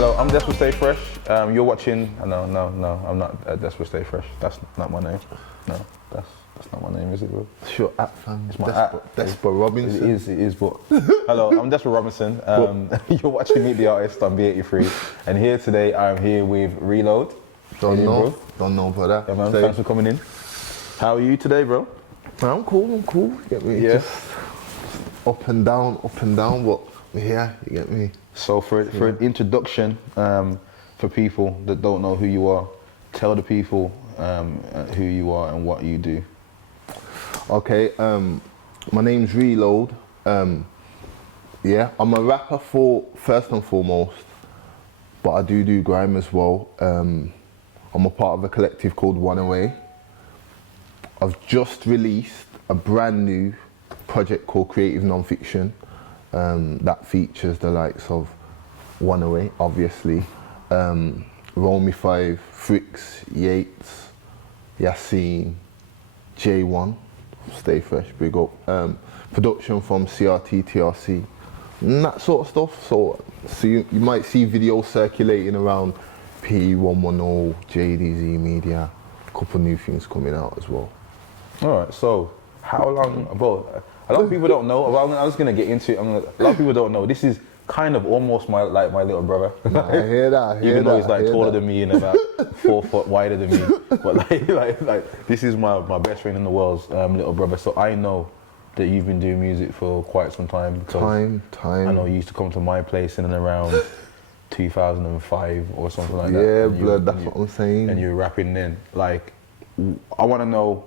Hello, I'm Despa Stay Fresh. You're watching. No, I'm not Despa Stay Fresh. That's not my name. No, that's not my name, is it, bro? It's your app, fam. It's my app. Despa Robinson. It is, but hello, I'm Despa Robinson. You're watching Meet the Artist on be83, and here today I'm here with Reload. Don't know about that. Yeah, man, thanks for coming in. How are you today, bro? I'm cool. You get me? Yeah. Just up and down, but we're here. You get me? So for an introduction, for people that don't know who you are, tell the people who you are and what you do. Okay, my name's Reload. Yeah, I'm a rapper first and foremost, but I do grime as well. I'm a part of a collective called One Away. I've just released a brand new project called Creative Nonfiction that features the likes of One Away, obviously, Romy 5, Fricks, Yates, Yassine, J1, Stay Fresh, big up. Production from CRT, TRC, and that sort of stuff. So you might see videos circulating around P110, JDZ Media, a couple new things coming out as well. All right, so how long, bro, a lot of people don't know, I was going to get into it, a lot of people don't know, this is kind of almost my little brother. I hear that, even though he's like taller than me and about 4 foot wider than me. But like this is my best friend in the world's little brother, so I know that you've been doing music for quite some time. Time. I know you used to come to my place in and around 2005 or something like that. Yeah, blood, that's what I'm saying. And you're rapping then. Like, I want to know,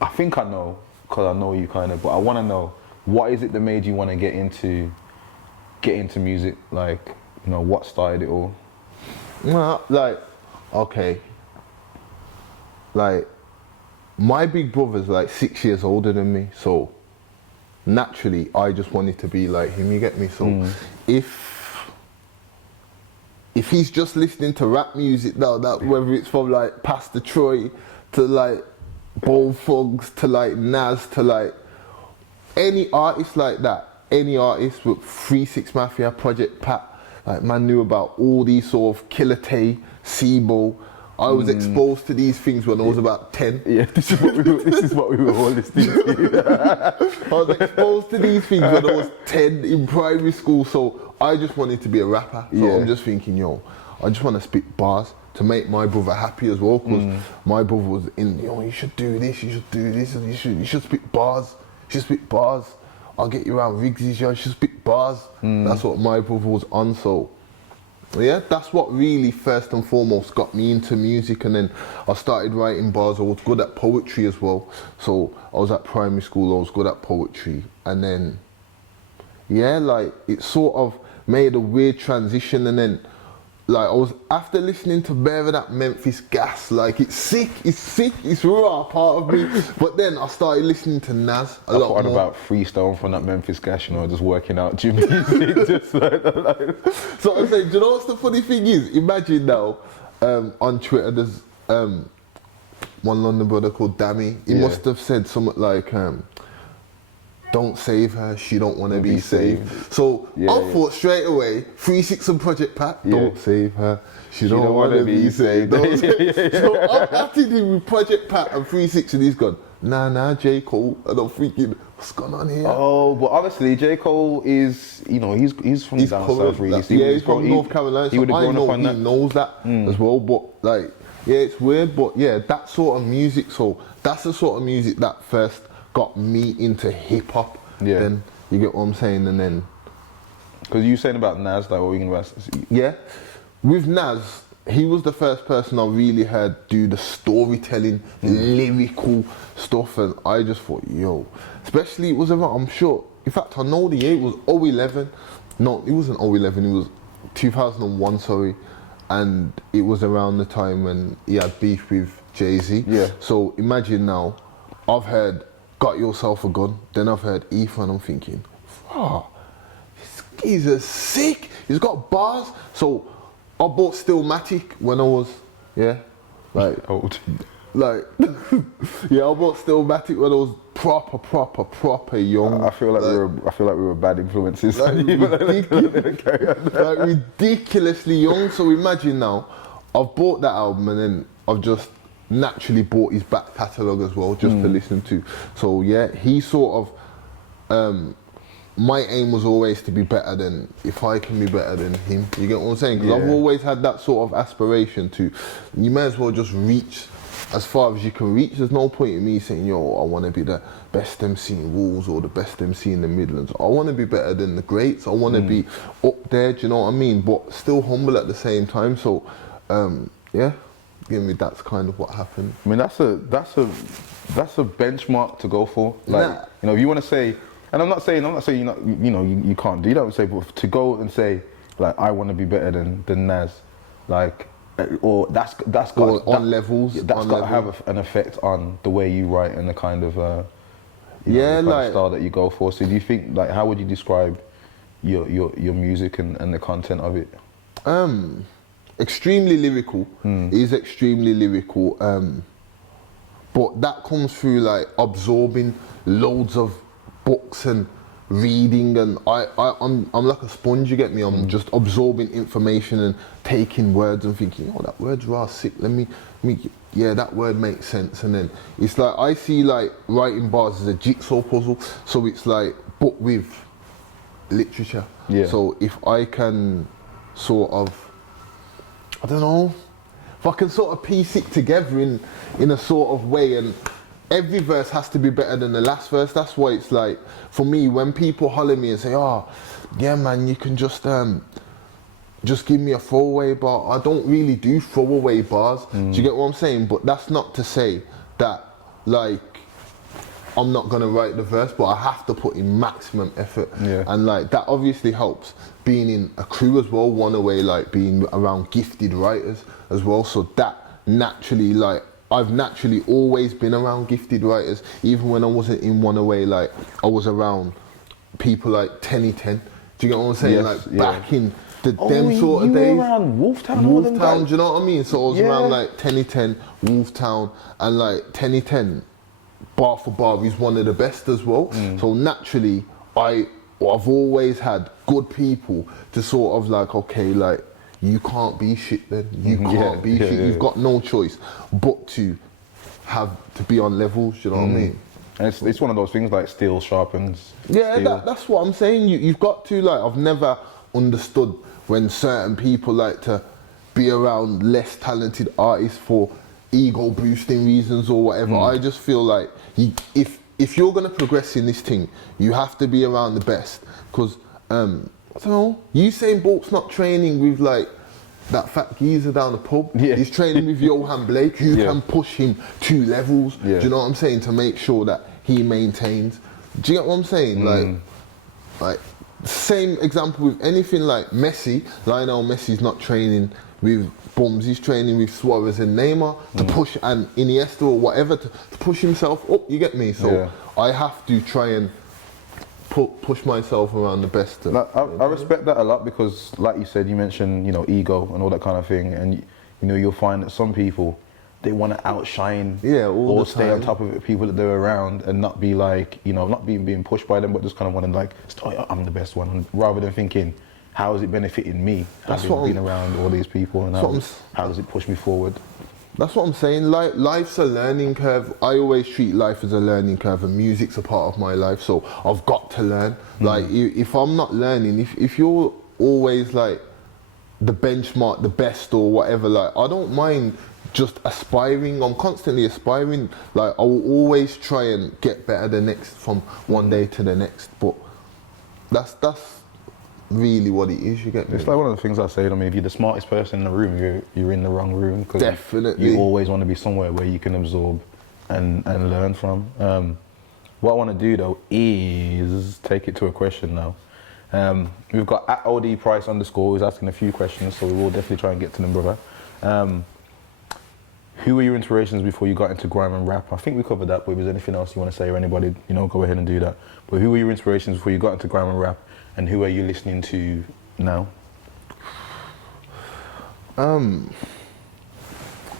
I think I know, because I know you kind of, but I want to know, what is it that made you want to get into music? Like, you know, what started it all? Well, like, okay. Like, my big brother's like 6 years older than me, so naturally I just wanted to be like him, you get me? So if he's just listening to rap music now, that whether it's from like Pastor Troy to like Bo Fogs to like Nas to like any artist like that, any artist with 3-6 Mafia, Project Pat, like man knew about all these sort of Killer Tay, Sibo. I was exposed to these things when I was about 10. Yeah, this is what we were all listening to. I was exposed to these things when I was 10 in primary school, so I just wanted to be a rapper. So I'm just thinking, yo, I just want to spit bars to make my brother happy as well, because my brother was in, you should do this, you should do this, and you should spit bars, I'll get you around Riggs's, you should spit bars. That's what my brother was on, so yeah, that's what really first and foremost got me into music. And then I started writing bars. I was good at poetry as well, so I was at primary school, I was good at poetry, and then yeah, like it sort of made a weird transition. And then like I was, after listening to bare of that Memphis gas, like it's sick, it's raw part of me. But then I started listening to Nas a lot more. I put on about 3 stone from that Memphis gas, you know, just working out gym music, just like. So I'm saying, do you know what's the funny thing is? Imagine now, on Twitter there's one London brother called Dammy. He must have said something like, don't save her, she don't want to be saved. So I thought straight away, 3-6 and Project Pat, don't save her, she don't want to be saved. So I'm acting him with Project Pat and 3-6, and he's gone, nah, J. Cole, and I'm thinking, what's going on here? Oh, but obviously J. Cole is, you know, he's from down south really. He's from North Carolina, so I know he knows that as well, but like, yeah, it's weird, but yeah, that sort of music, so that's the sort of music that first got me into hip hop. Yeah. Then you get what I'm saying, and then because you saying about Nas, like what were you going about? Yeah, with Nas, he was the first person I really heard do the storytelling, lyrical stuff, and I just thought, yo, especially it was around, I'm sure, in fact I know the year, it was 011. No, it wasn't 011, it was 2001, sorry, and it was around the time when he had beef with Jay-Z. Yeah. So imagine now, I've heard Got Yourself a Gun, then I've heard Ethan, I'm thinking, this is sick, he's got bars. So I bought Stillmatic when I was, like old. like, yeah, I bought Stillmatic when I was proper young. I feel like we were bad influences. Like, like ridiculously young. So imagine now, I've bought that album and then I've just naturally bought his back catalogue as well, just to listen to. So yeah, he sort of, my aim was always to be better than, if I can be better than him. You get what I'm saying? Because I've always had that sort of aspiration to, you may as well just reach as far as you can reach. There's no point in me saying, yo, I want to be the best MC in Wolves or the best MC in the Midlands. I want to be better than the greats. I want to be up there, do you know what I mean? But still humble at the same time. So, yeah, give me, that's kind of what happened. I mean, that's a benchmark to go for. Like, you know, if you want to say, and I'm not saying you know, you can't do that. Say, but to go and say, like, I want to be better than Nas, like, or that's got on levels. That's got to have an effect on the way you write and the kind of the kind of style that you go for. So do you think, like, how would you describe your music and the content of it? Extremely lyrical. It is extremely lyrical. But that comes through like absorbing loads of books and reading, and I'm like a sponge, you get me? I'm just absorbing information and taking words and thinking, oh, that word's raw sick, let me, yeah, that word makes sense. And then it's like, I see like writing bars as a jigsaw puzzle, so it's like, but with literature. Yeah. So if I can sort of, I don't know, if I can sort of piece it together in a sort of way, and every verse has to be better than the last verse. That's why it's like, for me, when people holler me and say, oh, yeah, man, you can just give me a throwaway bar. I don't really do throwaway bars. Do you get what I'm saying? But that's not to say that, like, I'm not gonna write the verse, but I have to put in maximum effort. Yeah. And like, that obviously helps being in a crew as well, one away, like being around gifted writers as well. So that naturally, like, I've naturally always been around gifted writers, even when I wasn't in one away, like I was around people like Tenny Ten. Do you get what I'm saying? Yes, like back in them sort of days. You were around Wolftown, do you know what I mean? So I was around like Tenny Ten, Wolftown, and like Tenny Ten, bar for bar, he's one of the best as well. So naturally, I've always had good people to sort of like, okay, like, you can't be shit then. You can't be shit. You've got no choice but to be on levels, you know what I mean? And it's one of those things like steel sharpens steel. That's what I'm saying. You've got to, like, I've never understood when certain people like to be around less talented artists for ego boosting reasons or whatever. I just feel like if you're gonna progress in this thing, you have to be around the best. Because I don't know, Usain Bolt's not training with like that fat geezer down the pub. Yeah. He's training with Johan Blake, who can push him 2 levels. Yeah. Do you know what I'm saying? To make sure that he maintains. Do you get what I'm saying? Like same example with anything like Messi. Lionel Messi's not training with bums. He's training with Suarez and Neymar to push, and Iniesta or whatever to push himself up. You get me? So I have to try and push myself around the best. Like, I respect that a lot, because like you said, you mentioned, you know, ego and all that kind of thing, and you know, you'll find that some people, they want to outshine or stay on top of it, people that they're around, and not be like, you know, not being pushed by them, but just kind of want to like, I'm the best one, rather than thinking, how is it benefiting me? That's what being around all these people, and how does it push me forward? That's what I'm saying. Life's a learning curve. I always treat life as a learning curve, and music's a part of my life, so I've got to learn. Like, if I'm not learning, if you're always like the benchmark, the best or whatever, like, I don't mind just aspiring. I'm constantly aspiring. Like, I will always try and get better the next, from one day to the next. But that's really what it is, you get me? It's like one of the things I say, I mean, if you're the smartest person in the room, you're in the wrong room, because definitely you always want to be somewhere where you can absorb and learn from. What I want to do though is take it to a question now. We've got at OD Price _ who's asking a few questions, so we will definitely try and get to them, brother. Who were your inspirations before you got into grime and rap? I think we covered that, but if there's anything else you want to say, or anybody, you know, go ahead and do that. But who were your inspirations before you got into grime and rap? And who are you listening to now?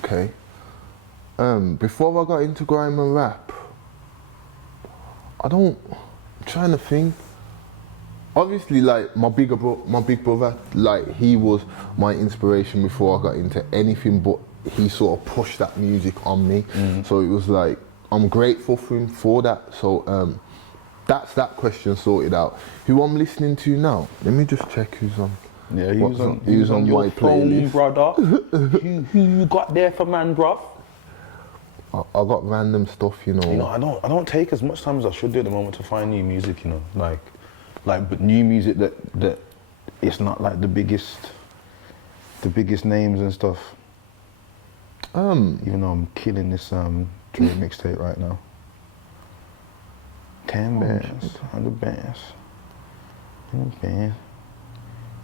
Okay. Before I got into grime and rap, I'm trying to think. Obviously, like my big brother, like he was my inspiration before I got into anything, but he sort of pushed that music on me. So it was like, I'm grateful for him for that. So that's that question sorted out. Who I'm listening to now? Let me just check who's on. Yeah, he was on my your phone, playlist. brother. who you got there for, man, bruv? I got random stuff, you know. You know, I don't take as much time as I should do at the moment to find new music, you know, but new music that it's not like the biggest names and stuff. Even though I'm killing this Drake mixtape right now. 10 bands, 100 bands, 100 bands.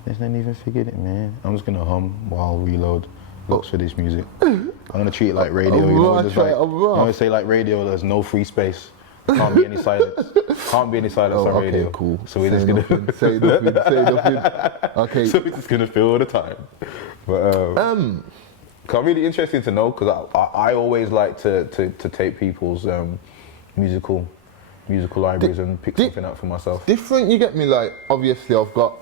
Let's not even forget it, man. I'm just gonna hum while reload looks for this music. I'm gonna treat it like radio, you know, just like, I'm gonna say like radio, there's no free space. Can't be any silence. Can't be any silence on radio. Okay, cool. So we're just gonna say nothing. Okay. So we're just gonna fill all the time. But cause I'm really interested to know, because I always like to take people's musical libraries and pick something out for myself. Different, you get me? Like, obviously I've got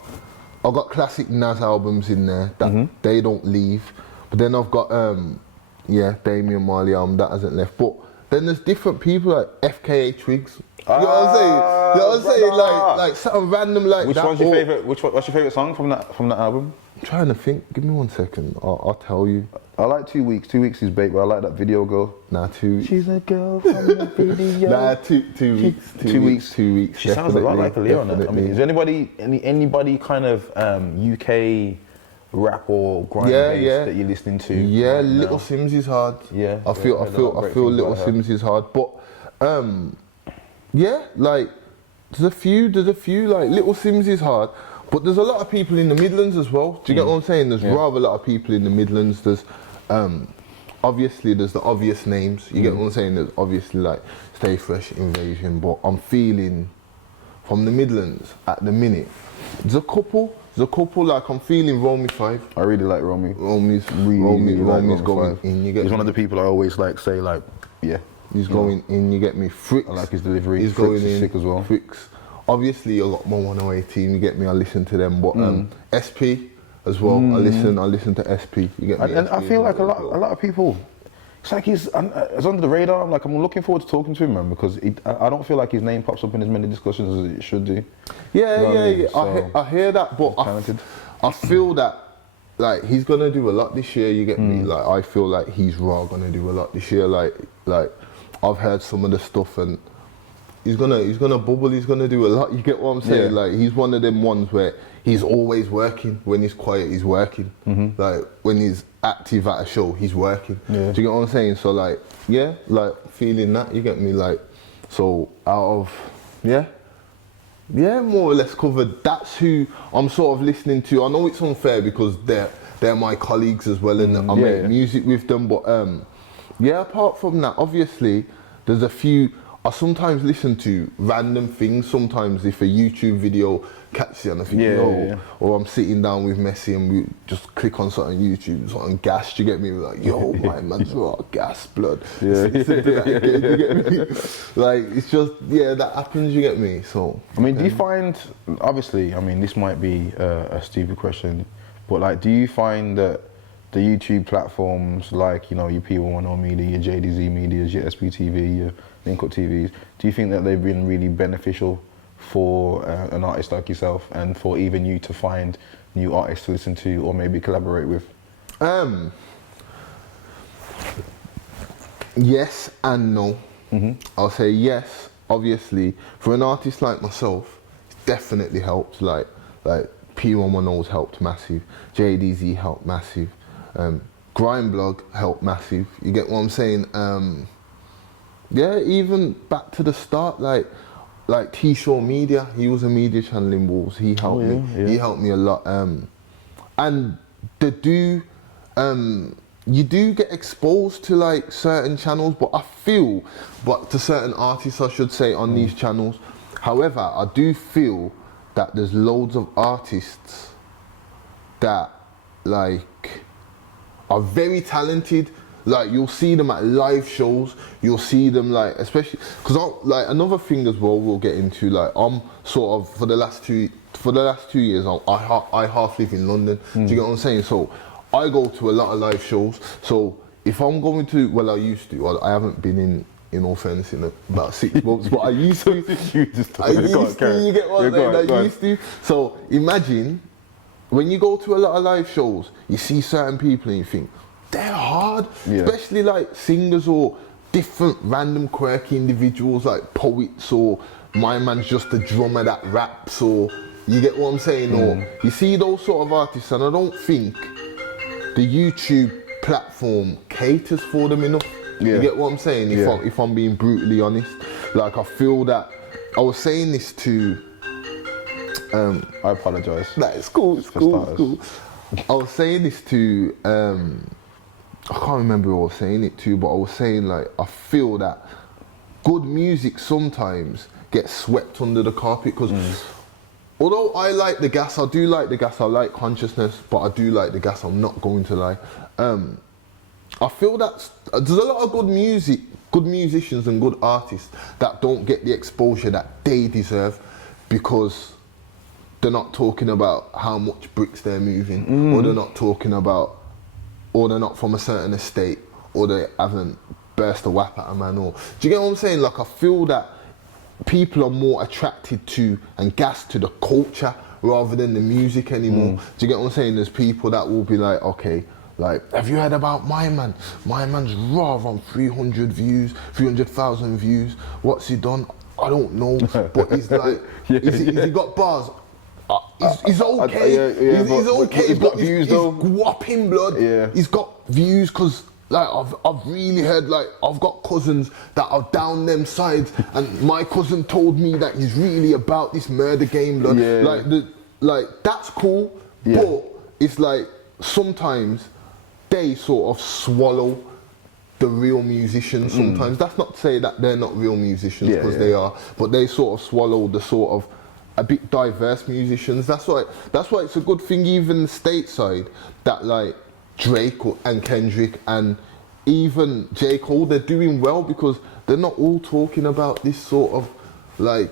classic Nas albums in there that they don't leave. But then I've got Damian Marley album that hasn't left. But then there's different people like FKA Twigs. You know what I'm saying? You know what I'm saying? Like something random like Which that. one's your favourite? What's your favourite song from that album? I'm trying to think. Give me 1 second. I'll tell you. I like 2 Weeks. 2 Weeks is bait, but I like that video girl. Nah, 2 weeks. She's a girl from the video. Nah, 2 weeks. 2 weeks. 2 weeks. She sounds a lot like a Leon. I mean, is anybody kind of UK rap or grime bass that you're listening to? Yeah, right Little now? Sims is hard. Yeah, I feel Little Sims is hard, but yeah, like there's a few like Little Sims is hard, but there's a lot of people in the Midlands as well. Do you get what I'm saying? There's rather a lot of people in the Midlands. There's obviously there's the obvious names. You get what I'm saying? There's obviously like Stay Fresh, Invasion, but I'm feeling from the Midlands at the minute. There's a couple like I'm feeling Romy 5. I really like Romy. Romy's Romy's going in. You get He's one of the people I always like say like, yeah. He's going in. You get me. Fricks. I like his delivery. He's Fricks going is in. sick as well. Fricks. Obviously, a lot more 118. You get me. I listen to them, but SP as well. I listen to SP. You get me. And I feel like a lot of people. It's like he's under the radar. I'm looking forward to talking to him, man, because I don't feel like his name pops up in as many discussions as it should do. Yeah, you know yeah. So, I hear that, but I feel that like he's gonna do a lot this year. You get me? Like I feel like he's gonna do a lot this year. Like I've heard some of the stuff and he's gonna bubble. He's gonna do a lot. You get what I'm saying? Yeah. Like he's one of them ones where he's always working. When he's quiet, he's working. Like when he's active at a show, he's working. Yeah. Do you get what I'm saying? So like, yeah, like feeling that. You get me? Like, so out of more or less covered. That's who I'm sort of listening to. I know it's unfair because they're my colleagues as well, and I make music with them. But yeah, apart from that, obviously, there's a few. I sometimes listen to random things. Sometimes if a YouTube video catches you and I think, or I'm sitting down with Messi and we just click on something on YouTube, something gas, you get me? We're like, yo, my man's gas, blood. Yeah. Listen to that again, you get me? Like, it's just, that happens, you get me? So. I mean, do you find, obviously, I mean, this might be a stupid question, but like, do you find that the YouTube platforms like, you know, your P110 Media, your JDZ Medias, your SPTV, your Link Up TVs, do you think that they've been really beneficial for an artist like yourself and for even you to find new artists to listen to or maybe collaborate with? Yes and no. I'll say yes, obviously. For an artist like myself, it definitely helps. Like P110's helped massive, JDZ helped massive, Grime Blog helped massive. You get what I'm saying? Yeah, even back to the start, like T-Shaw Media, he was a media channel in Wolves. He helped me. Yeah. He helped me a lot. And you do get exposed to like certain channels, but to certain artists, I should say, on these channels. However, I do feel that there's loads of artists that like are very talented, Like you'll see them at live shows. You'll see them like, especially because like another thing as well. We'll get into like I'm sort of for the last 2 years. I half live in London. Do you get what I'm saying? So I go to a lot of live shows. So if I'm going to, well, I used to. Well, I haven't been in all fairness, in about 6 months, but I used to. You get what I'm saying? I used to. So imagine when you go to a lot of live shows, you see certain people and you think they're hard, especially like singers or different random quirky individuals like poets, or my man's just a drummer that raps, or you get what I'm saying, or you see those sort of artists, and I don't think the YouTube platform caters for them enough. You get what I'm saying? If I'm being brutally honest, like I feel that I was saying this to. I apologise. It's cool. It's cool. I was saying this to. I can't remember who I was saying it to, but I was saying like I feel that good music sometimes gets swept under the carpet because. Although I like the gas, I do like the gas. I like consciousness, but I do like the gas. I'm not going to lie. I feel that there's a lot of good music, good musicians and good artists that don't get the exposure that they deserve because they're not talking about how much bricks they're moving, or they're not talking about, or they're not from a certain estate, or they haven't burst a whap at a man, or do you get what I'm saying? Like I feel that people are more attracted to and gassed to the culture rather than the music anymore. Do you get what I'm saying? There's people that will be like, okay, like, have you heard about my man? My man's raw on 300 views, 300,000 views. What's he done? I don't know. But he's like, has he got bars? He's okay. He's okay. He's got views though. He's whopping blood. Yeah. He's got views because like I've really heard, like I've got cousins that are down them sides, and my cousin told me that he's really about this murder game, blood. Like that's cool, but it's like sometimes they sort of swallow the real musicians. Sometimes that's not to say that they're not real musicians, because they are, but they sort of swallow the sort of a bit diverse musicians. That's why it's a good thing even stateside that like Drake and Kendrick and even J. Cole, they're doing well because they're not all talking about this sort of like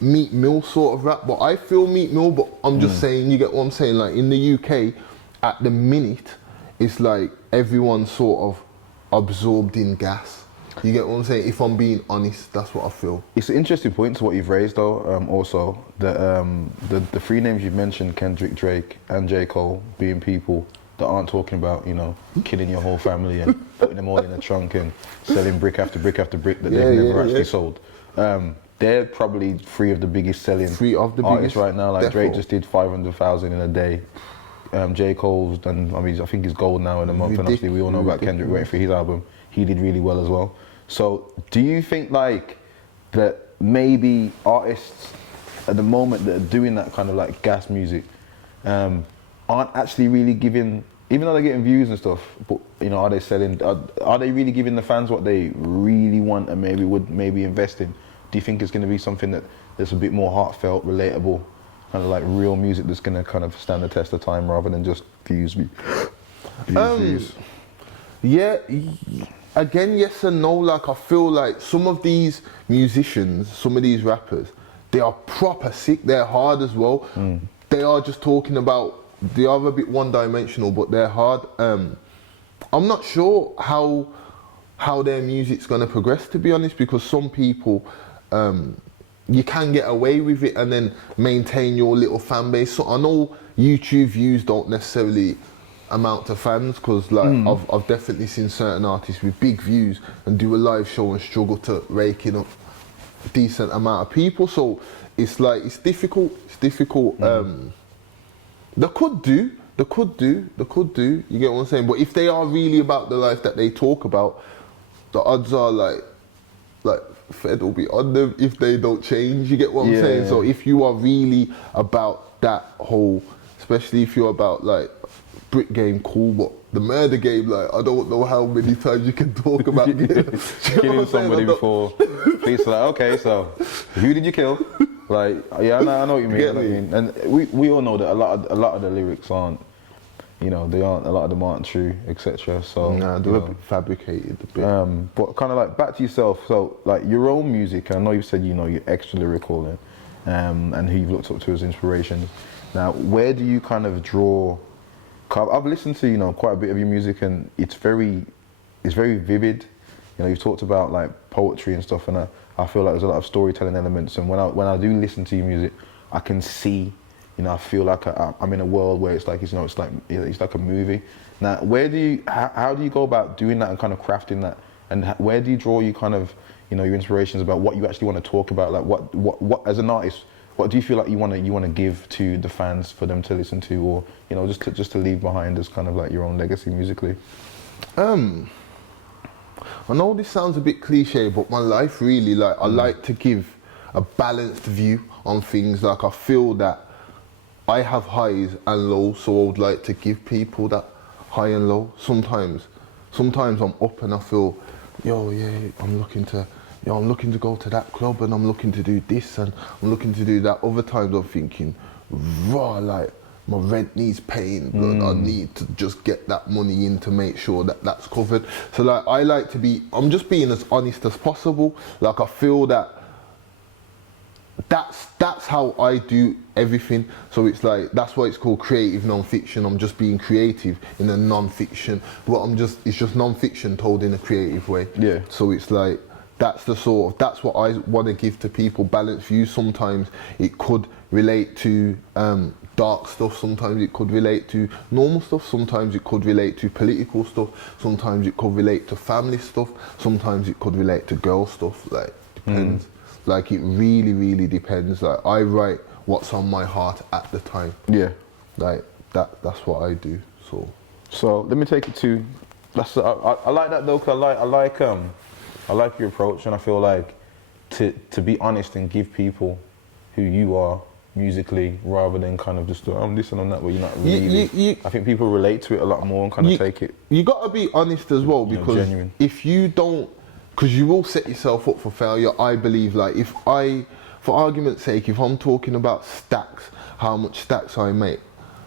Meat Mill sort of rap. But I feel Meat Mill, but I'm just saying, you get what I'm saying? Like in the UK, at the minute, it's like everyone's sort of absorbed in gas. You get what I'm saying? If I'm being honest, that's what I feel. It's an interesting point to what you've raised though, also, the three names you've mentioned, Kendrick, Drake and J. Cole, being people that aren't talking about, you know, killing your whole family and putting them all in a trunk and selling brick after brick after brick that they've never actually sold. They're probably three of the biggest selling artists right now. Like Drake just did 500,000 in a day. J. Cole's done, I mean, I think he's gold now in a month, and obviously we all know about Kendrick waiting for his album. He did really well as well. So do you think like that maybe artists at the moment that are doing that kind of like gas music aren't actually really giving, even though they're getting views and stuff, but you know, are they selling, are they really giving the fans what they really want and maybe would invest in? Do you think it's going to be something that's a bit more heartfelt, relatable, kind of like real music that's going to kind of stand the test of time rather than just views? Yeah, again, yes and no. Like I feel like some of these musicians, some of these rappers, they are proper sick, they're hard as well. They are just talking about, they are a bit one-dimensional, but they're hard. I'm not sure how their music's going to progress, to be honest, because some people, you can get away with it and then maintain your little fan base. So I know YouTube views don't necessarily amount to fans, because like I've definitely seen certain artists with big views and do a live show and struggle to rake in a decent amount of people. So it's like, it's difficult. They could do, you get what I'm saying? But if they are really about the life that they talk about, the odds are like Fed will be on them if they don't change, you get what I'm saying? So if you are really about that whole, especially if you're about like brick game, cool, but the murder game, like I don't know how many times you can talk about killing somebody before police are like, okay, so who did you kill? Like, yeah, I know what you mean. And we all know that a lot of the lyrics aren't, you know, a lot of them aren't true, etc. So nah, they're a bit fabricated a bit. But kind of like back to yourself. So like your own music, I know you said, you know, you're extra lyrical and who you've looked up to as inspirations. Now, where do you kind of draw? 'Cause I've listened to, you know, quite a bit of your music, and it's very vivid. You know, you've talked about like poetry and stuff, and I feel like there's a lot of storytelling elements. And when I do listen to your music, I can see, you know, I feel like I'm in a world where it's like, you know, it's like a movie. Now, how do you go about doing that and kind of crafting that? And where do you draw you kind of, you know, your inspirations about what you actually want to talk about? Like what as an artist, what do you feel like you want to give to the fans for them to listen to, or, you know, just to leave behind as kind of like your own legacy musically? I know this sounds a bit cliche, but my life really, like, I like to give a balanced view on things. Like, I feel that I have highs and lows, so I would like to give people that high and low. Sometimes I'm up and I feel, I'm looking to go to that club, and I'm looking to do this, and I'm looking to do that. Other times I'm thinking, like, my rent needs paying, but I need to just get that money in to make sure that that's covered. So like, I'm just being as honest as possible. Like, I feel that's how I do everything. So it's like, that's why it's called creative non-fiction. I'm just being creative in a non-fiction, but it's just non-fiction told in a creative way. Yeah. So it's like, that's what I want to give to people, balanced views. Sometimes it could relate to dark stuff, sometimes it could relate to normal stuff, sometimes it could relate to political stuff, sometimes it could relate to family stuff, sometimes it could relate to girl stuff. Like, depends. Like, it really, really depends. Like, I write what's on my heart at the time. Yeah. Like, that's what I do. So let me take it to, I like that though, cause I like your approach, and I feel like to be honest and give people who you are musically, rather than kind of just I'm this and I'm that, but you're not really. I think people relate to it a lot more and kind of take it. You got to be honest as well, because genuine. If you don't, because you will set yourself up for failure. I believe, like, for argument's sake, if I'm talking about stacks, how much stacks I make,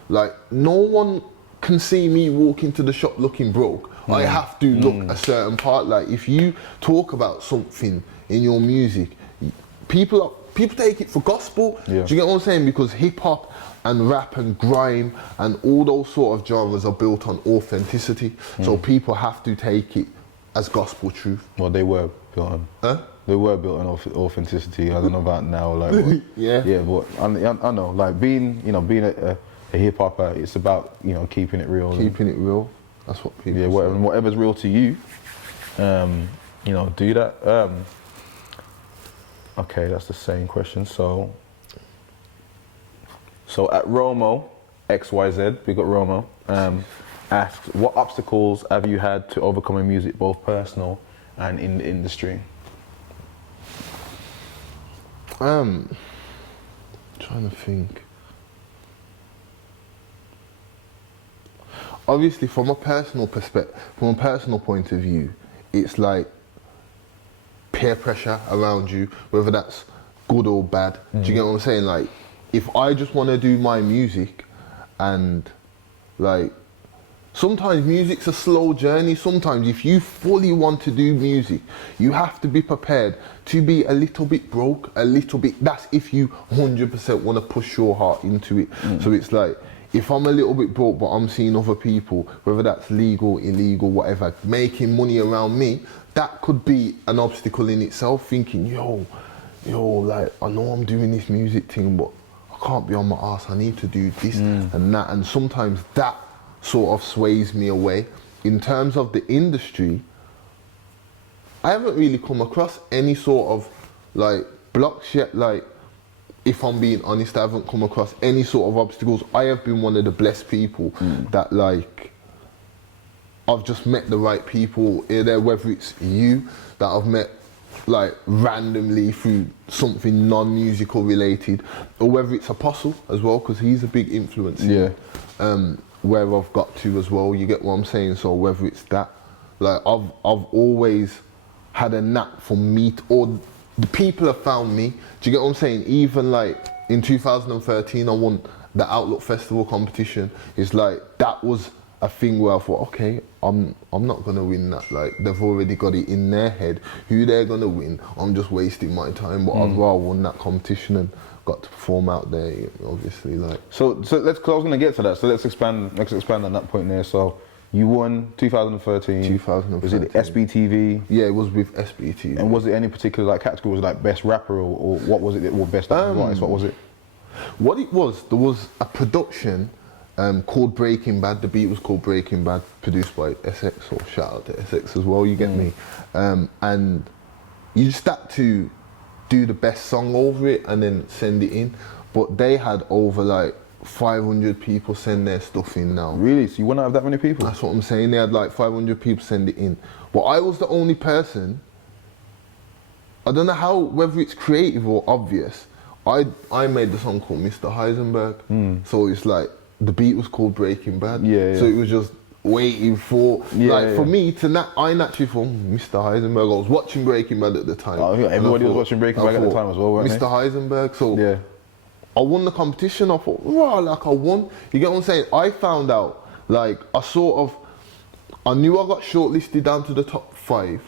like, no one can see me walk into the shop looking broke. I have to look a certain part. Like, if you talk about something in your music, people take it for gospel. Yeah. Do you get what I'm saying? Because hip hop and rap and grime and all those sort of genres are built on authenticity. So people have to take it as gospel truth. Well, they were built on. Huh? They were built on authenticity. I don't know about now, like. But, yeah. Yeah, but I know, like, being a hip hopper, it's about, you know, keeping it real. Keeping it real. That's what people. Yeah, whatever's real to you, you know, do that. Okay, that's the same question. So at Romo XYZ, we got Romo, asks, what obstacles have you had to overcome in music, both personal and in the industry? Trying to think. Obviously, from a personal perspective, from a personal point of view, it's like peer pressure around you, whether that's good or bad. Do you get what I'm saying? Like, if I just want to do my music, and like, sometimes music's a slow journey. Sometimes if you fully want to do music, you have to be prepared to be a little bit broke, a little bit. That's if you 100% want to push your heart into it. So it's like, if I'm a little bit broke, but I'm seeing other people, whether that's legal, illegal, whatever, making money around me, that could be an obstacle in itself. Thinking, yo, like, I know I'm doing this music thing, but I can't be on my ass. I need to do this and that. And sometimes that sort of sways me away. In terms of the industry, I haven't really come across any sort of like blocks yet. Like, if I'm being honest, I haven't come across any sort of obstacles. I have been one of the blessed people that, like, I've just met the right people there, whether it's you that I've met like randomly through something non-musical related, or whether it's Apostle as well, because he's a big influence. Yeah. Where I've got to as well, you get what I'm saying? So whether it's that, like, I've always had a knack for meet, or the people have found me. Do you get what I'm saying? Even like in 2013, I won the Outlook Festival competition, it's like that was a thing where I thought, okay, I'm not gonna win that. Like they've already got it in their head who they're gonna win. I'm just wasting my time. But I'd rather won that competition and got to perform out there. Obviously, like. So let's. Cause I was gonna get to that. So let's expand on that point there. So you won 2013. 2013. Was it SBTV? Yeah, it was with SBTV. And was it any particular like category? Was it like best rapper or what was it? Or best artist? What was it? What it was, there was a production called Breaking Bad. The beat was called Breaking Bad, produced by SX, or shout out to SX as well, you get me? And you just had to do the best song over it and then send it in. But they had over like 500 people send their stuff in now. Really? So you wouldn't have that many people? That's what I'm saying. They had like 500 people send it in. But I was the only person, I don't know how, whether it's creative or obvious, I made the song called Mr. Heisenberg. So it's like, the beat was called Breaking Bad. So it was just waiting for, for me to, I naturally thought, Mr. Heisenberg. I was watching Breaking Bad at the time. Oh, everybody was watching Breaking Bad at the time as well, weren't Mr. Heisenberg, so I won the competition. I thought, wow, like I won. You get what I'm saying? I found out, like, I knew I got shortlisted down to the top 5.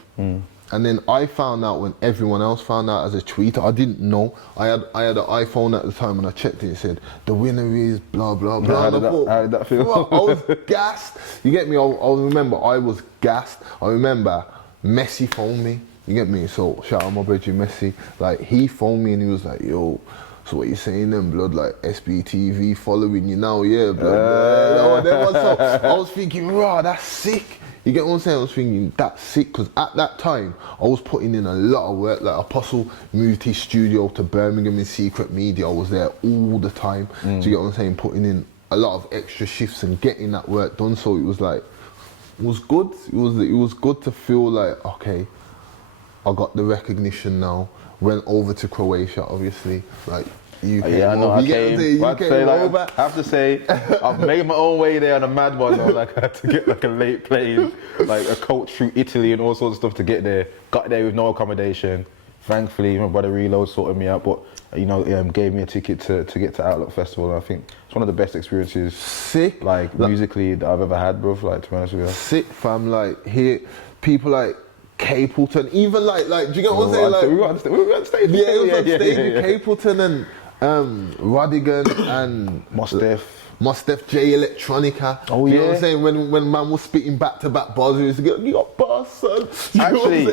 And then I found out when everyone else found out as a tweeter. I didn't know. I had an iPhone at the time and I checked it. It said, the winner is blah, blah, blah. How did that feel? Bro, I was gassed. You get me? I remember I was gassed. I remember Messi phoned me. You get me? So shout out my brother Messi. Like he phoned me and he was like, yo, so what you saying then, blood? Like SBTV following you now, yeah, blood. So I was thinking, raw, that's sick. You get what I'm saying? I was thinking, that's sick, because at that time, I was putting in a lot of work. Like Apostle moved his studio to Birmingham in Secret Media. I was there all the time. Do you get what I'm saying? Putting in a lot of extra shifts and getting that work done. So it was like, it was good. It was good to feel like, okay, I got the recognition now. Went over to Croatia, obviously. Like, you came I know. over. I have to say, I've made my own way there on a mad one. Though. Like I had to get like a late plane, like a coach through Italy and all sorts of stuff to get there. Got there with no accommodation. Thankfully, my brother Reload sorted me out, but gave me a ticket to get to Outlook Festival. And I think it's one of the best experiences, sick, like musically, that I've ever had, bro. Like to be honest with you, sick, fam. Like here, people like Capleton, even like, do you get what I'm saying? Like we were on stage. Yeah, it was on stage with Capleton and Rodigan and Mostef J Electronica. Oh you yeah. know what I'm saying? When man was spitting back-to-back bars, he was like, you got bars, son.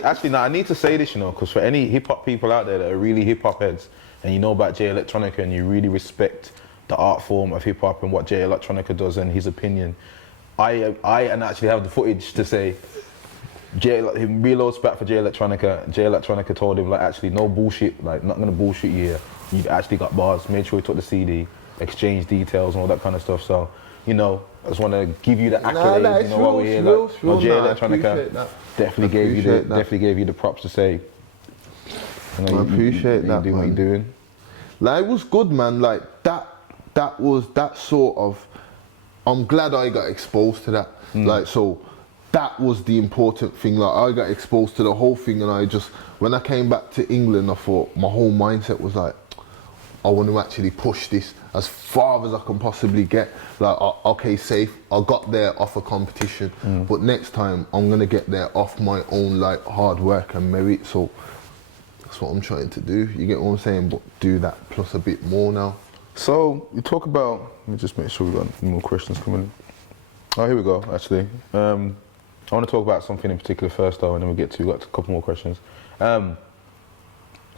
Actually, now I need to say this, because for any hip-hop people out there that are really hip-hop heads, and you know about J Electronica and you really respect the art form of hip-hop and what J Electronica does and his opinion, I actually have the footage to say, Reload spat for J Electronica. J Electronica told him, like, actually, no bullshit, like, not gonna bullshit you here. You actually got bars, made sure he took the CD, exchanged details and all that kind of stuff. So, I just want to give you the accolades, while we're here. Like, J Electronica definitely gave you the props to say, I appreciate that, you do what you're doing. Like, it was good, man. Like, that was that sort of, I'm glad I got exposed to that. Like, so, that was the important thing. Like, I got exposed to the whole thing, and when I came back to England, I thought my whole mindset was like, I want to actually push this as far as I can possibly get. Like, okay, safe, I got there off a competition, but next time I'm gonna get there off my own, like, hard work and merit. So that's what I'm trying to do. You get what I'm saying? But do that plus a bit more now. So you talk about. Let me just make sure we've got more questions coming in. Oh, here we go. Actually. I want to talk about something in particular first, though, and then we've got a couple more questions. So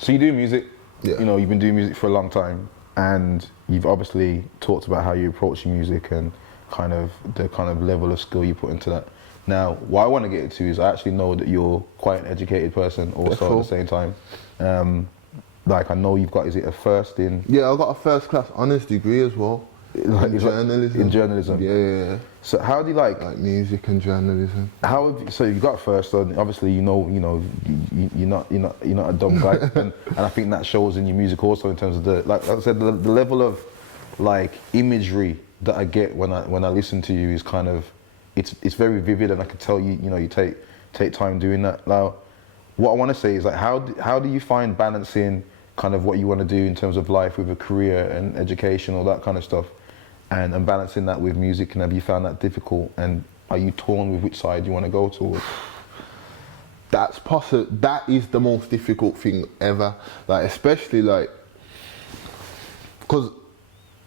you do music, you've been doing music for a long time, and you've obviously talked about how you approach your music and the kind of level of skill you put into that. Now, what I want to get into is I actually know that you're quite an educated person also at the same time. Like, I know you've got, is it a first in? Yeah, I've got a first class honours degree as well. Like, in journalism. In journalism? Yeah. So how do you like music and journalism? So you got first, and obviously you're not a dumb guy, and I think that shows in your music also in terms of like I said, the level of like imagery that I get when I listen to you is kind of it's very vivid, and I can tell you take time doing that. Now, what I want to say is, like, how do you find balancing kind of what you want to do in terms of life with a career and education, all that kind of stuff, and balancing that with music, and have you found that difficult, and are you torn with which side you want to go towards? That is the most difficult thing ever, like especially like, because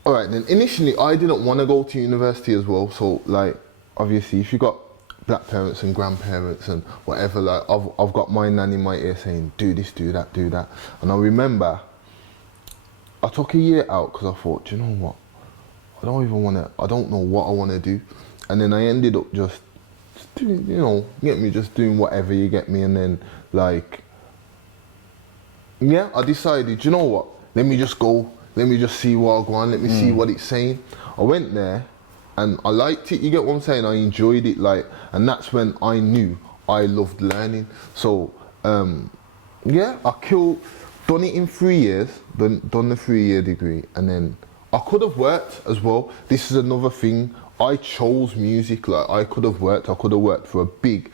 all right then, initially I didn't want to go to university as well, so like obviously if you got black parents and grandparents and whatever, like I've got my nan in my ear saying do this, do that, and I remember I took a year out because I thought, do you know what, I don't know what I want to do, and then I ended up just doing, you know, just doing whatever you get me, and then like, yeah, I decided, you know what, let me just go, let me just see what I go on, let me see what it's saying. I went there and I liked it, you get what I'm saying, I enjoyed it, like, and that's when I knew I loved learning. So yeah, done it in 3 years, done the 3-year degree, and then I could have worked as well. This is another thing, I chose music, like I could have worked for a big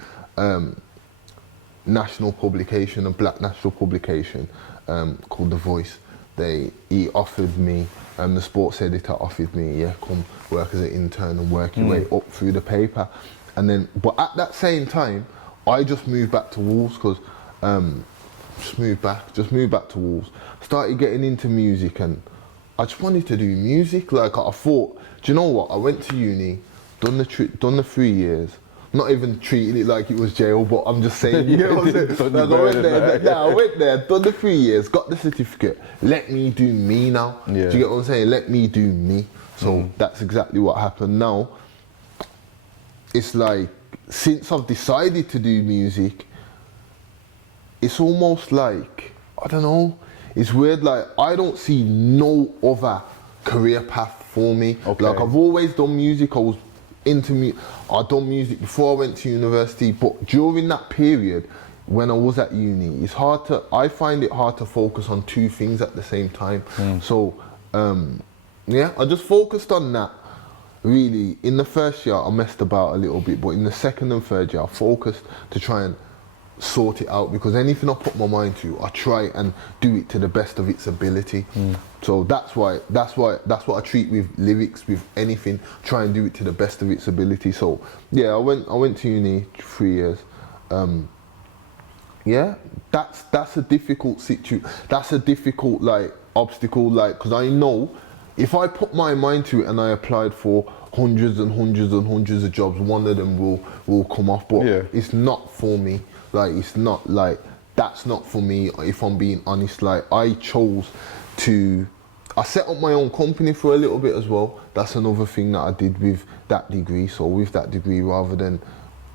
national publication, a black national publication called The Voice. He offered me, the sports editor offered me, yeah, come work as an intern and work your way up through the paper. And then, but at that same time, I just moved back to Wolves, because just moved back to Wolves, started getting into music, and I just wanted to do music. Like I thought, do you know what? I went to uni, done the 3 years, not even treating it like it was jail, but I'm just saying, you know what I'm saying? Like I went there, done the 3 years, got the certificate. Let me do me now. Yeah. Do you get what I'm saying? Let me do me. So that's exactly what happened now. It's like, since I've decided to do music, it's almost like, I don't know, it's weird, like I don't see no other career path for me. Okay. Like I've always done music, I was into I've done music before I went to university, but during that period when I was at uni, I find it hard to focus on two things at the same time. So yeah, I just focused on that. Really, in the first year I messed about a little bit, but in the second and third year I focused to try and sort it out, because anything I put my mind to, I try and do it to the best of its ability. So that's what I treat with lyrics, with anything, try and do it to the best of its ability. So yeah, I went to uni 3 years. Yeah, that's a difficult that's a difficult like obstacle, like, because I know if I put my mind to it and I applied for hundreds and hundreds and hundreds of jobs, one of them will come off, but it's not for me. Like, it's not like, that's not for me, if I'm being honest. Like, I set up my own company for a little bit as well. That's another thing that I did with that degree. So with that degree, rather than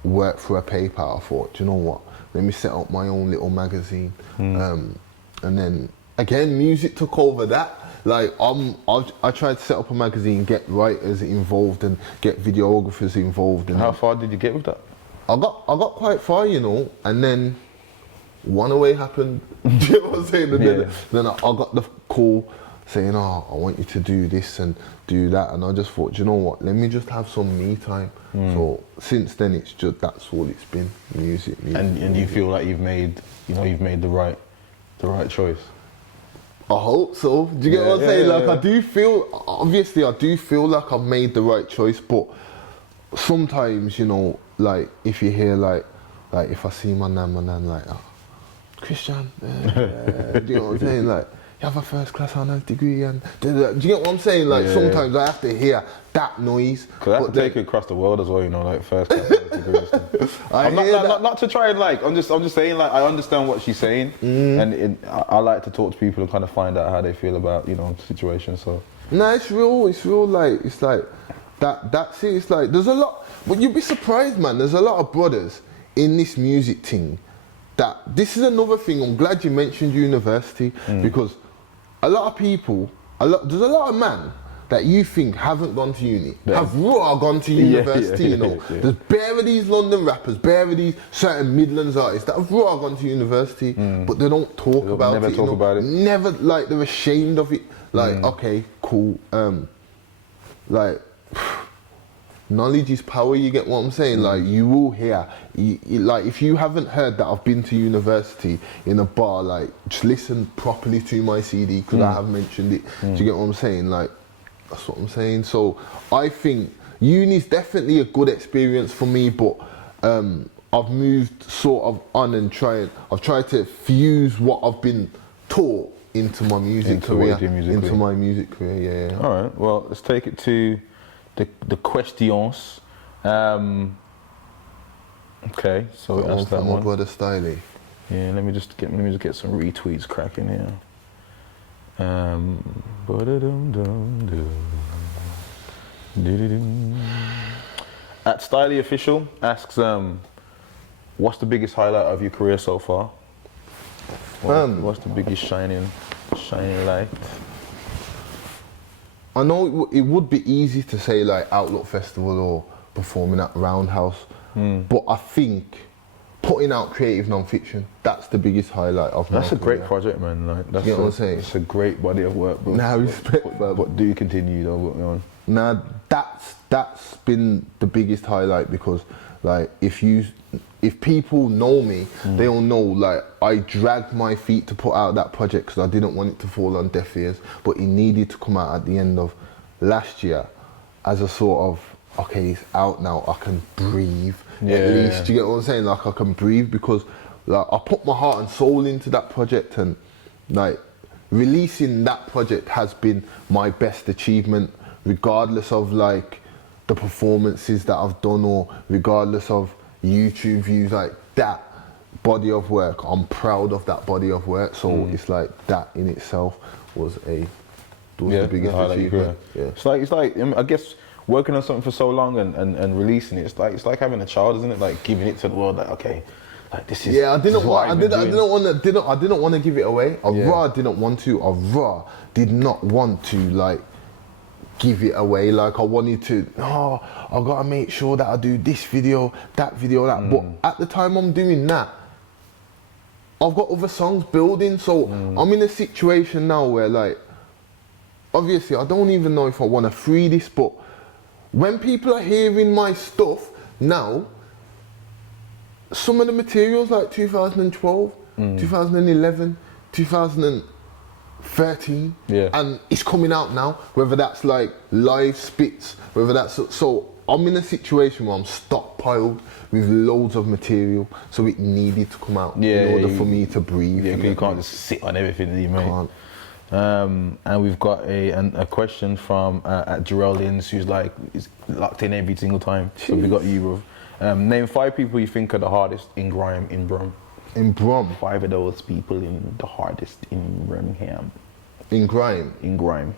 work for a paper, I thought, do you know what, let me set up my own little magazine. And then again, music took over that. Like I tried to set up a magazine, get writers involved and get videographers involved. And how far did you get with that? I got quite far, you know, and then One Away happened. Do you know what I'm saying? And then I got the call saying, oh, I want you to do this and do that, and I just thought, you know what, let me just have some me time. So since then, it's just, that's all it's been, music. And you feel like you've made the right choice? I hope so. Do you get what I'm saying? Like, I do feel like I've made the right choice, but sometimes, you know, like if you hear like if I see my nan like, oh, Christian, do you know what I'm saying? Like, you have a first class honours degree, and do you get what I'm saying? Like, sometimes I have to hear that noise. Because I have to take it across the world as well, you know, like first class honours degrees. Not to try and like, I'm just saying, like, I understand what she's saying, and I like to talk to people and kind of find out how they feel about, you know, situations. So no, it's real. Like, it's like that's it. It's like, there's a lot. But you'd be surprised, man. There's a lot of brothers in this music thing. That this is another thing. I'm glad you mentioned university, because a lot of people, there's a lot of men that you think haven't gone to uni, have raw gone to university, you know. There's bare of these London rappers, bare of these certain Midlands artists that have raw gone to university, but they don't talk about it. Never talk about it. Never, like, they're ashamed of it. Like, okay, cool. Like, knowledge is power, you get what I'm saying? Like, you will hear, like, if you haven't heard that I've been to university in a bar, like, just listen properly to my CD, because I have mentioned it. Do you get what I'm saying? Like, That's what I'm saying. So I think uni's definitely a good experience for me, but I've moved sort of on and I've tried to fuse what I've been taught into my music career. Into my music career, yeah. All right, well, let's take it to the questions. Okay, so that's that one. My brother Styley. Yeah, let me just get some retweets cracking here. At Styley Official asks, what's the biggest highlight of your career so far? What's the biggest shining light? I know it would be easy to say like Outlook Festival or performing at Roundhouse, but I think putting out creative non-fiction, that's the biggest highlight of my career. That's a great project, man. Like, that's you know what I'm saying? It's a great body of work, bro. Nah, respect, but do you continue though? What on? Nah, that's been the biggest highlight because like if people know me, they'll know like I dragged my feet to put out that project because I didn't want it to fall on deaf ears, but it needed to come out at the end of last year as a sort of, okay, it's out now, I can breathe. At least, you get what I'm saying? Like I can breathe because like I put my heart and soul into that project, and like releasing that project has been my best achievement, regardless of like the performances that I've done or regardless of YouTube views. Like that body of work, I'm proud of that body of work. So it's like that in itself was the biggest achievement. Yeah. It's like I guess working on something for so long and releasing it, it's like having a child, isn't it? Like giving it to the world, like, okay, like this is. Yeah, I didn't want to give it away. I didn't want to. I did not want to like give it away. Like I wanted to. Oh, I gotta make sure that I do this video, that video, that. But at the time I'm doing that, I've got other songs building. So I'm in a situation now where like, obviously I don't even know if I want to free this, but when people are hearing my stuff now, some of the materials like 2012, 2011, 2013, and it's coming out now, whether that's like live spits, whether that's, so I'm in a situation where I'm stockpiled with loads of material, so it needed to come out in order for me to breathe. Yeah, you can't just sit on everything that you make. And we've got a question from at Jarrell Lins, who's like is locked in every single time. So we got you, bro. Name 5 people you think are the hardest in grime in Brum. In Brum? 5 of those people in the hardest in Birmingham. In grime? In grime.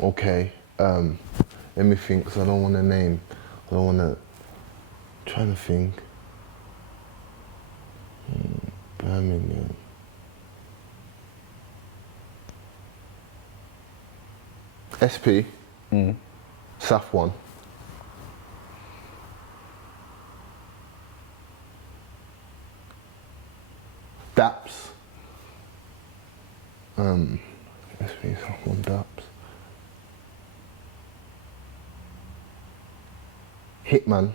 Okay. Let me think, because I don't want to name. I don't want to. Trying to think. Birmingham. SP, Saf 1. Daps. SP, Saf 1, Daps. Hitman.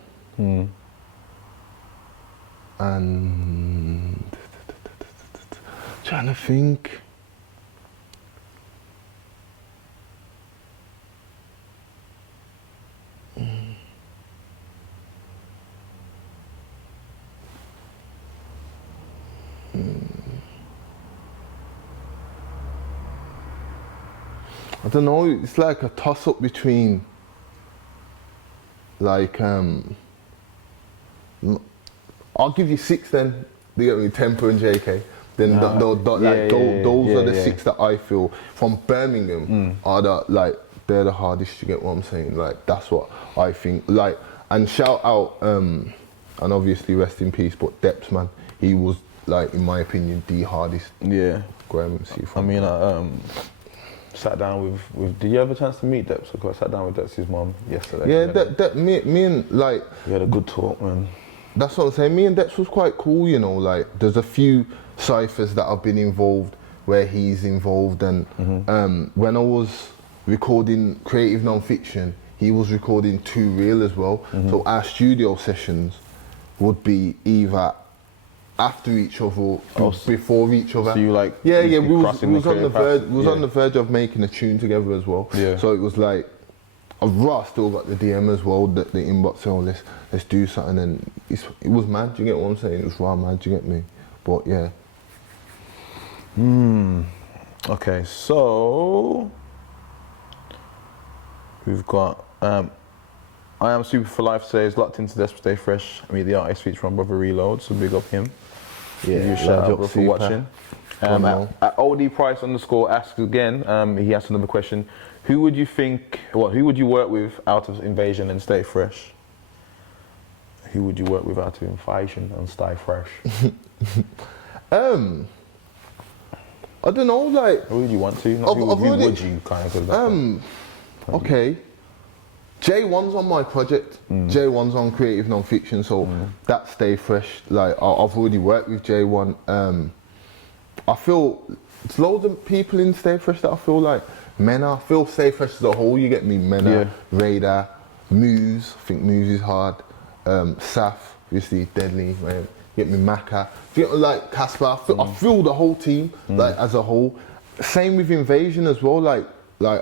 And trying to think. I don't know, it's like a toss-up between like I'll give you 6 then. They get me Temper and JK. Then those are the 6 that I feel from Birmingham are they're the hardest. You get what I'm saying? Like that's what I think. Like, and shout out and obviously rest in peace, but Deps, man, he was like in my opinion the hardest. Yeah. Graham MC. I mean, sat down with. Did you have a chance to meet Deps? I sat down with Deps' mum yesterday. Yeah, me and like. We had a good talk, man. That's what I'm saying. Me and Deps was quite cool, you know. Like, there's a few ciphers that I've been involved where he's involved, and when I was recording creative non-fiction, he was recording Too Real as well. So our studio sessions would be either after each other, or before each other. So you like yeah, we was crossing on the verge. path? We was on the verge of making a tune together as well. Yeah. So it was like, I've still got the DM as well, the inbox saying, oh, let's do something, and it was mad. Do you get what I'm saying? It was raw mad. Do you get me? But yeah. Okay, so we've got I Am Super for Life says locked into Despa Stay Fresh. I mean the artist featured from Brother Reload, so big up him. Yeah, Give you a shout out bro, for super. watching. At OD Price _ asks again, he asked another question. Who would you work with out of Invasion and Stay Fresh? Who would you work with out of Invasion and Stay Fresh? I don't know, like... Who would you want to? Not who would you kind of... Okay. J1's on my project. J1's on Creative Non-Fiction, so that Stay Fresh. Like, I've already worked with J1. I feel there's loads of people in Stay Fresh that I feel like Mena. I feel Stay Fresh as a whole. You get me, Mena, Radar, Muse. I think Muse is hard. Saf, obviously Deadly. Right? You get me, Maka. You get me, like Casper. I feel the whole team like as a whole. Same with Invasion as well. Like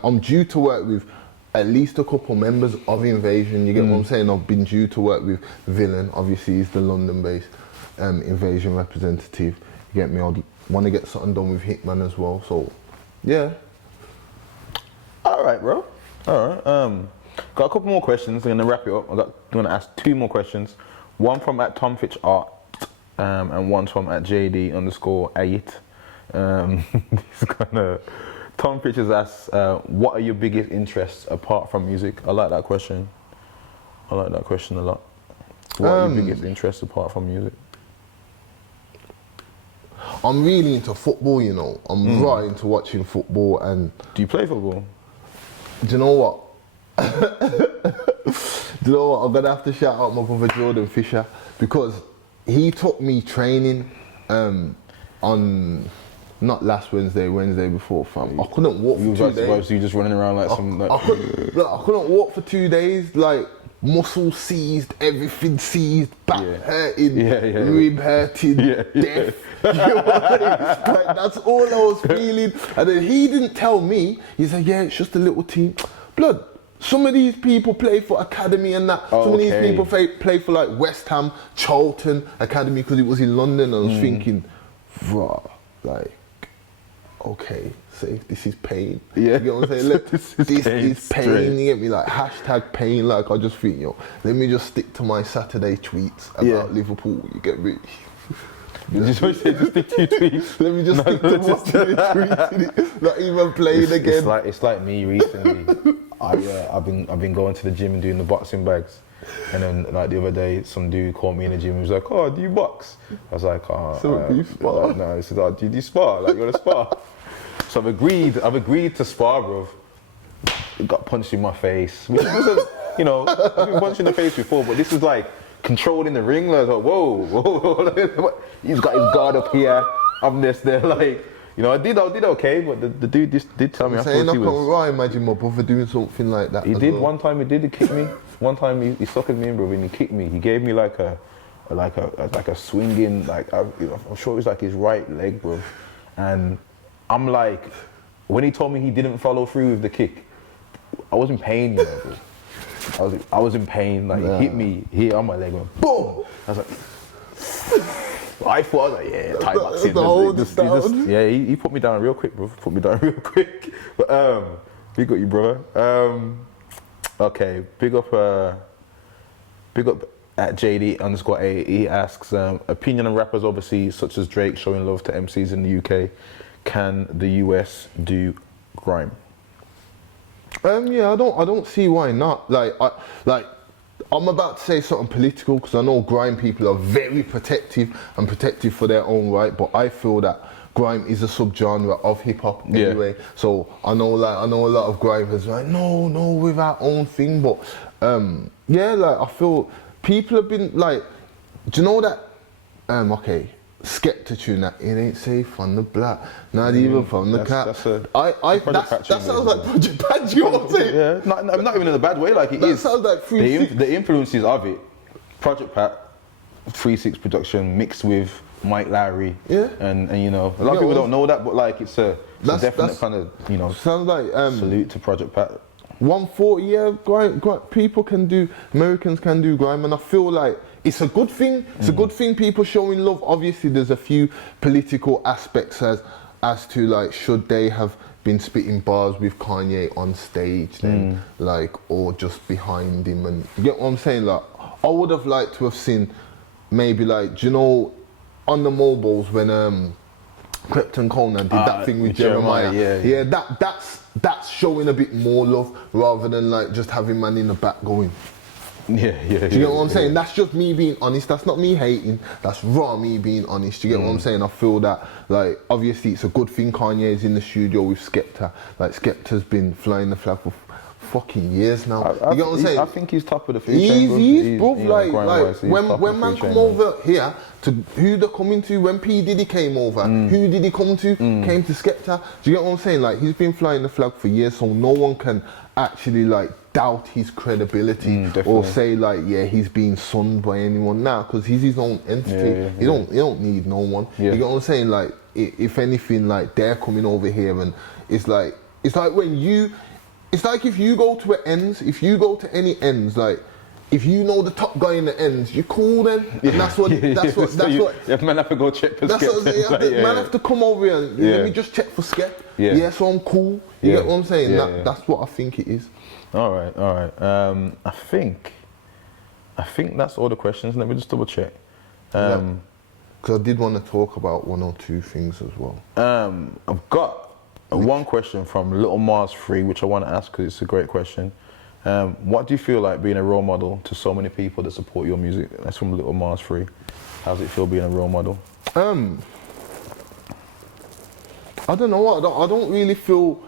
I'm due to work with at least a couple members of Invasion. You get what I'm saying? I've been due to work with Villain. Obviously, he's the London-based Invasion representative. You get me? I want to get something done with Hitman as well. So, yeah. All right, bro. All right. Got a couple more questions. I'm gonna wrap it up. I'm gonna ask 2 more questions. One from @TomFitchArt, and one from @JD_8. This kind of Tom Fitches asks, what are your biggest interests apart from music? I like that question. I like that question a lot. What are your biggest interests apart from music? I'm really into football, you know. I'm right into watching football. And do you play football? Do you know what? Do you know what? I'm gonna have to shout out my brother Jordan Fisher, because he took me training on not last Wednesday before, fam. I couldn't walk for 2 days. So you just running around like some like... I couldn't walk for 2 days, like muscle seized, everything seized, back hurting, rib hurting, death. You know what I mean? Like, that's all I was feeling. And then he didn't tell me. He said, yeah, it's just a little team. Blood, some of these people play for academy and that. Some of these people play for like West Ham, Charlton Academy, because it was in London. And I was thinking, bruh, like, okay, so if this is pain. Yeah. You get what I'm saying? Look, this is pain. Straight. You get me? Like, hashtag pain. Like, I just think, yo, let me just stick to my Saturday tweets about Liverpool. You get me? You just say just stick to your tweets. Let me just stick to my tweets. Not even playing again. It's like me recently. I've been going to the gym and doing the boxing bags. And then like the other day, some dude called me in the gym and was like, oh, do you box? I was like, oh, so do you spar? No, he said, oh, do you spar? Like, you want to spar? So I've agreed to spar, bro. It got punched in my face. Which wasn't, you know, I've been punched in the face before, but this was like controlled in the ring. Like, whoa. He's got his guard up here. I'm just there, like, you know, I did okay, but the dude just did tell me. I can't imagine my brother doing something like that. He did. One time he did kick me. One time he suckered me in, bro, and he kicked me. He gave me like a swinging, like I'm sure it was like his right leg, bro. And I'm like, when he told me he didn't follow through with the kick, I was in pain, you know, bro. I was in pain. Like he hit me here on my leg, went boom. I was like, I thought, yeah, Thai boxing. He put me down real quick, bro. Put me down real quick. But big up you, brother. Okay, big up at JD_8. He asks, opinion on rappers overseas such as Drake showing love to MCs in the UK. Can the US do grime? Yeah, I don't see why not. I'm about to say something political, because I know grime people are very protective for their own right, but I feel that grime is a subgenre of hip hop anyway. So I know a lot of grime is like, no, we're our own thing, but I feel people have been like, do you know that? Okay, Skepta tune that it ain't safe on the block, not even from the cat. That sounds like Project Pat. You know what I'm saying? Yeah, not even in a bad way. Like it is. That sounds like the influences of it. Project Pat, 3-6 production mixed with Mike Lowry. Yeah. And you know, a lot of people don't know that, but like it's a definite kind of, you know, sounds like salute to Project Pat. 140, yeah, grime, people can do, Americans can do grime, and I feel like it's a good thing. It's a good thing, people showing love. Obviously, there's a few political aspects as to like, should they have been spitting bars with Kanye on stage then, like, or just behind him, and you get what I'm saying? Like, I would have liked to have seen maybe like, do you know, on the mobiles when Krypton Conan did that thing with Jeremiah. Yeah, that's showing a bit more love rather than like just having man in the back going. Do you get what I'm saying? That's just me being honest. That's not me hating. That's raw me being honest. Do you get what I'm saying? I feel that, like, obviously it's a good thing Kanye's in the studio with Skepta. Like, Skepta's been flying the flag for fucking years now. You get what I'm saying? I think he's top of the food chain. He's bro. Like when man come over here to who they're coming to. When P Diddy came over, who did he come to? Came to Skepta. Do you get what I'm saying? Like, he's been flying the flag for years, so no one can actually like doubt his credibility or say like, yeah, he's being sunned by anyone now, because he's his own entity. He don't need no one. You get what I'm saying? Like, if anything, like, they're coming over here, and it's like when you. It's like if you go to if you go to any ends, like, if you know the top guy in the ends, you're cool then. And that's what man have to go check for Skep. Man have to come over here and let me just check for Skep. Yeah, so I'm cool. You get what I'm saying? That's what I think it is. All right. I think that's all the questions. Let me just double check. Because I did want to talk about one or two things as well. I've got one question from Little Mars 3, which I want to ask because it's a great question. What do you feel like being a role model to so many people that support your music? That's from Little Mars 3. How does it feel being a role model? I don't know. I don't really feel.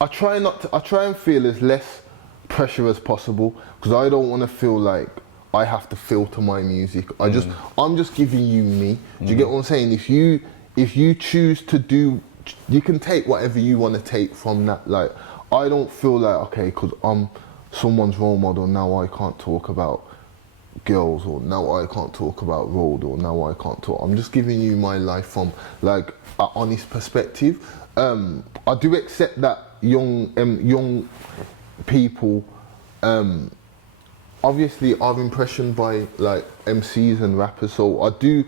I try and feel as less pressure as possible, because I don't want to feel like I have to filter my music. I'm just giving you me. Do you get what I'm saying? If you choose to do, you can take whatever you want to take from that. Like, I don't feel like, okay, because I'm someone's role model, now I can't talk about girls, or now I can't talk about road, or now I can't talk. I'm just giving you my life from like an honest perspective. I do accept that young people obviously are impressioned by like MCs and rappers, so I do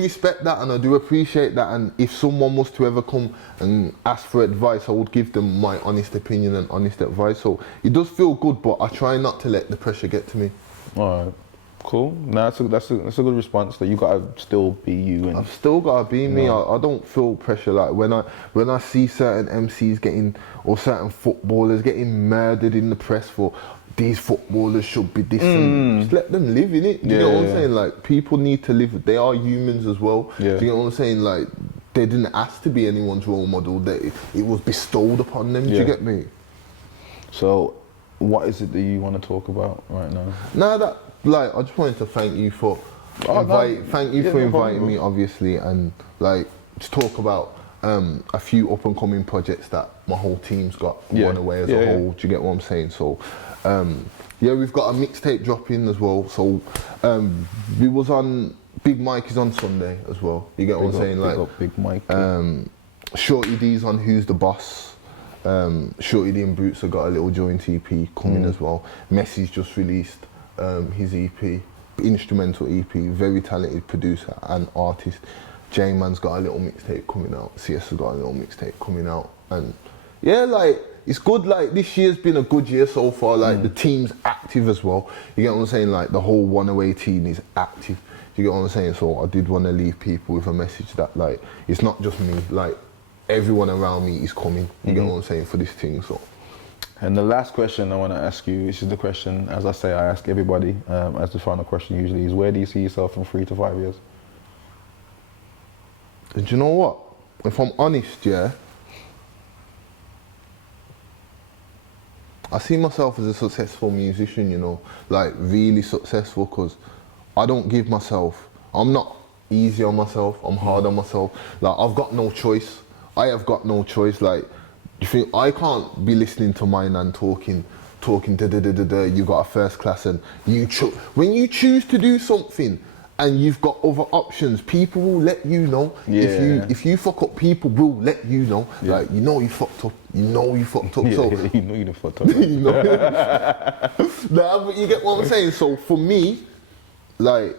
respect that, and I do appreciate that, and if someone was to ever come and ask for advice, I would give them my honest opinion and honest advice. So it does feel good, but I try not to let the pressure get to me. All right, cool. No, that's a good response. That you gotta still be you, and I've still gotta be me. I don't feel pressure. Like when I see certain MCs getting, or certain footballers getting murdered in the press for, these footballers should be this, and just let them live in it. Do you know what I'm saying? Like, people need to live. They are humans as well. Do you know what I'm saying? Like, they didn't ask to be anyone's role model. It was bestowed upon them. Do you get me? So, what is it that you want to talk about right now? I just wanted to thank you for inviting me, obviously, and like to talk about a few up and coming projects that my whole team's got one away as a whole. Do you get what I'm saying? So. We've got a mixtape dropping as well. So we was on, Big Mike is on Sunday as well. You get what I'm saying? Like, Big Mike. Shorty D's on Who's the Boss. Shorty D and Boots have got a little joint EP coming as well. Messi's just released his EP, instrumental EP. Very talented producer and artist. J-Man's got a little mixtape coming out. CS has got a little mixtape coming out, and it's good. Like, this year's been a good year so far. Like, the team's active as well. You get what I'm saying? Like, the whole 1away team is active. You get what I'm saying? So I did want to leave people with a message that, like, it's not just me. Like, everyone around me is coming. You get what I'm saying, for this thing. So. And the last question I want to ask you, this is the question, as I say, I ask everybody as the final question usually, is where do you see yourself in 3 to 5 years? And do you know what? If I'm honest, I see myself as a successful musician, you know, like really successful, because I don't give myself, I'm not easy on myself, I'm hard on myself. Like, I've got no choice. I have got no choice. Like, you think I can't be listening to mine and talking you got a first class, and when you choose to do something and you've got other options. People will let you know. Yeah. If you fuck up, people will let you know. Yeah. Like, you know you fucked up. You know you fucked up. Yeah, So you know you done fucked up. you know. Nah, but you get what I'm saying. So for me, like,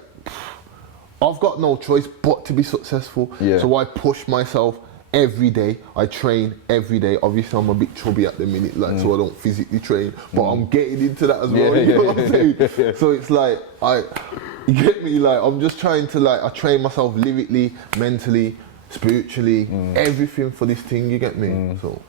I've got no choice but to be successful. Yeah. So I push myself every day. I train every day. Obviously, I'm a bit chubby at the minute, like, so I don't physically train, but I'm getting into that as well. You know what I'm saying? So it's like, you get me? Like, I'm just trying to, like, I train myself lyrically, mentally, spiritually, everything for this thing. You get me? So.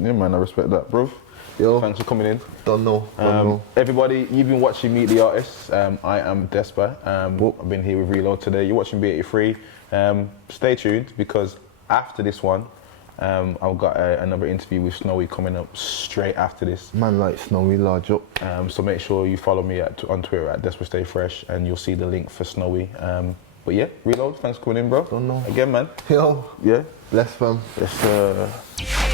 Yeah, man, I respect that, bro. Yo, thanks for coming in. Don't know. Everybody, you've been watching Meet the Artists. I am Despa. I've been here with Reload today. You're watching be83. Stay tuned, because after this one, I've got another interview with Snowy coming up straight after this. Man, like Snowy, large up. So make sure you follow me on Twitter at Despa Stay Fresh, and you'll see the link for Snowy. But yeah, Reload, thanks for coming in, bro. Don't know. Again, man. Yo. Yeah. Bless, fam. Yes,